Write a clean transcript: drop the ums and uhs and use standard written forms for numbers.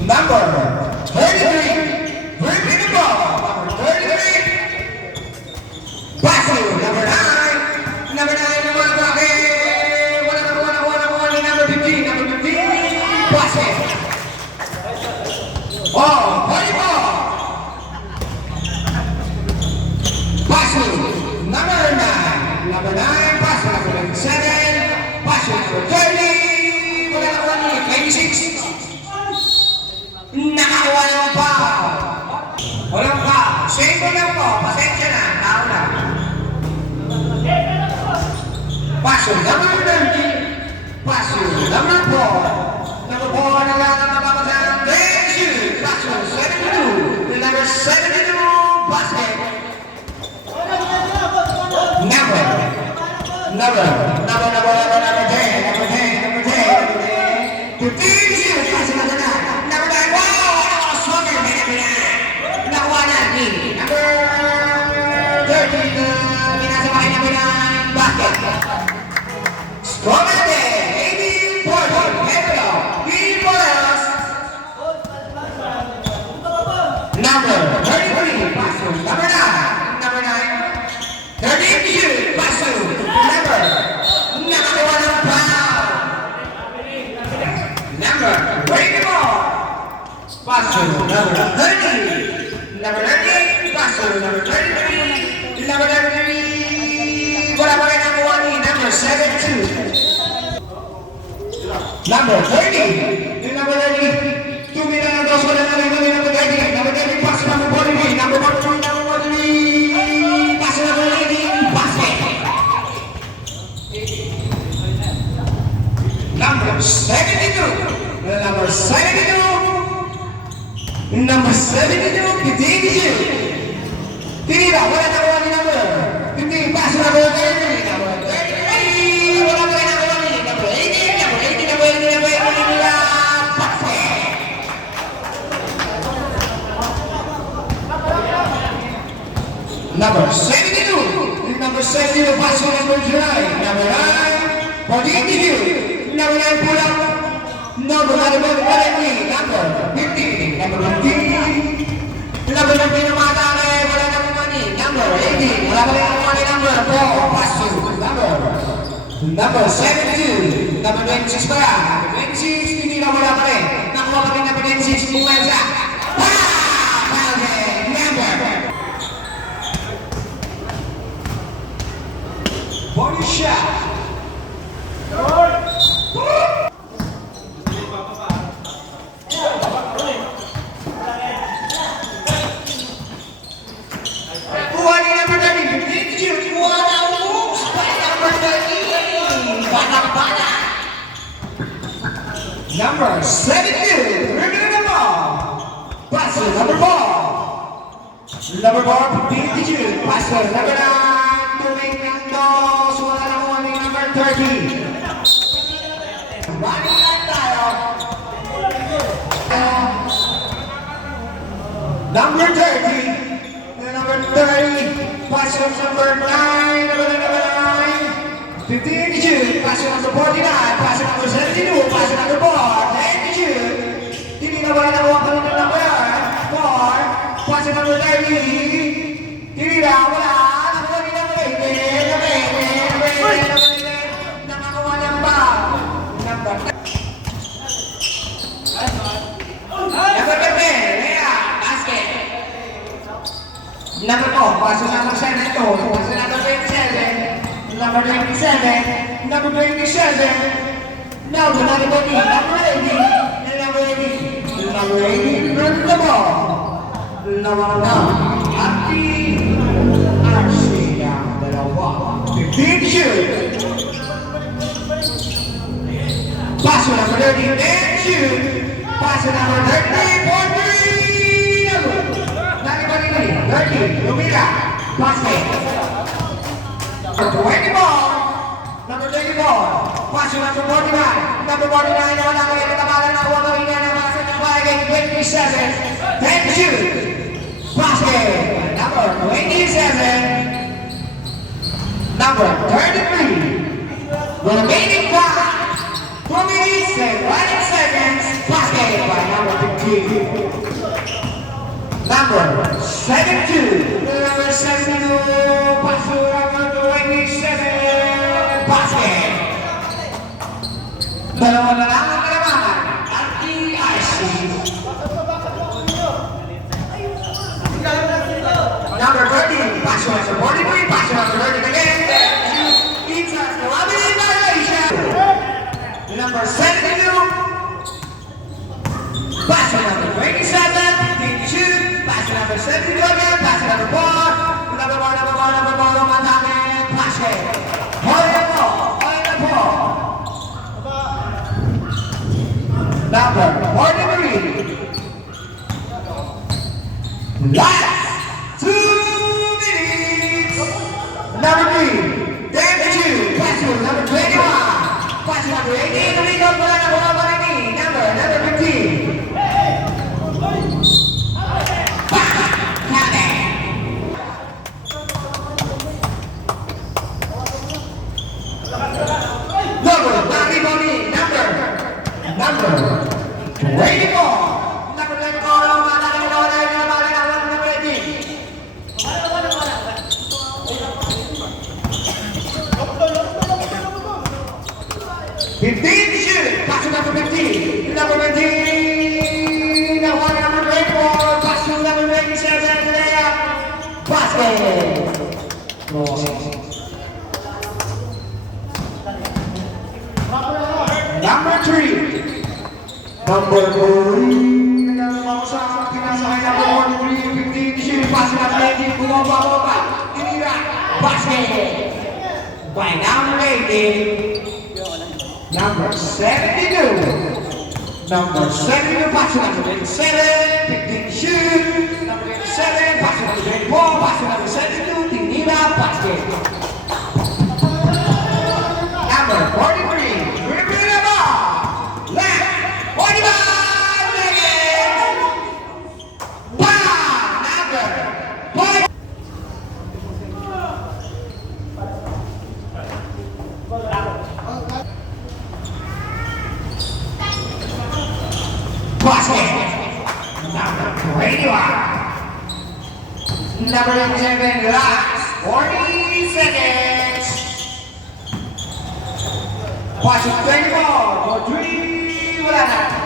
Number 33, bring the ball. Number 33, Basu. Number 9, number 9, number 1, number 15, number 15, Basu. Oh, body ball. Basu. Number 9, number 9, Basu. Number 7, Basu. Number 30, 26. Nakakuha ng foul. Walang foul. Save mo lang po. Pasensya na. Tao na. Paso number 30. Paso number 4. Number 4 na lang ang mapapasahan. Thank you. Paso 72. Number 72. Basket. Number 10. Number 10. Number 10. 15. Paso na lang. Number 33, Basu. Number 9, number 9. 32, Basu. Number, nakakuha ng foul. Number 24, Basu. Number 30, number 30, Basu. Number 33, number 33. Wala pa rin nakuha ni number 72. Number 30, number 30. 2 minutes na dos, wala na rin kami number 30. Number 30, pass number 43. Number 43, number 43. Pass number 18, basket. Number 72. Number 72. Number 72, Kitty. Tinira, wala na kuha ni number. Kitty, pass number 30. Number 33. Wala pa rin nakuha ni number 18. Number 18, number 18, number 18. Number 72, number 72, pass on number 9, number 9, for the interview, number 9, pull up, number 9, number 50, number 50, number 50 na matake, wala na kumani, number 80, wala pa rin kumani, number 4, pass on, number 72, number 26 pala, number 26, hindi na wala pa rin, nakuha pa rin number 26, Muwenza, body shot. Number 72, bringing the ball. Passer number 4. Number 4, 52. Passer number 9, moving ng dos. Wala na kung aming number 30. Running lang tayo. Number 30. Number 30. Passer number 9. Number 9. 52. Passer number 49. Passer number 72. Passer number 4. 82. Hindi na wala na kung aming number 4. Passer number 30. Hindi na wala. Number 4, paso number 7, paso number 27, number 27, number 27, now the number 80, number 80, number 80, number 80, run the ball, number 9, Ati Arcia, dalawa, 15 shoot, paso number 30, and shoot, paso number 30, 30, Lumira, basket. Number 20 ball, number 24, pass number 49, number 49, wala kayo natamalan na huwag karina ng basket ng bagay, 27, 10 shoot, basket, number 27, number 33, the remaining 5, 2 minutes and 1 seconds, basket by number 15. Number 72. Number 72. Pasok number 27. Basket. Dalawa na lang ang kalamangan. RTIC. Number 13. Pasok number 43. Pasok number 13 again. It's a collaborative violation. Number 72. Pasok number 27. 52. Pasok number 72 again. Pasok number 4. Number 4. Matame. Basket. Hold the ball. Number 43. Last 2 minutes. Number 3. Damage. Pastor number 21. Pastor number 18. Tumigil mula na bumaba ni number 15. Number 24. Number 15 to shoot. Pass to number 15. Number 15. Number 24. Pass to number 27. Basket. Number 3. Number 40. Pinasakay number 43. 15 to shoot. Pass to number 18. Bumaba. Tinira. Basket. By number 18. Number 72. Number 72, pass to number 27, 15 shoot. Number 27, pass to number 24, pass to number 72, Tinira, basket. Number 43, repeat the ball. Left, 45 seconds. Wow, number 40. Basket. Number 21. Number 7, last 40 seconds. Watch it 24 for 3. Wala na.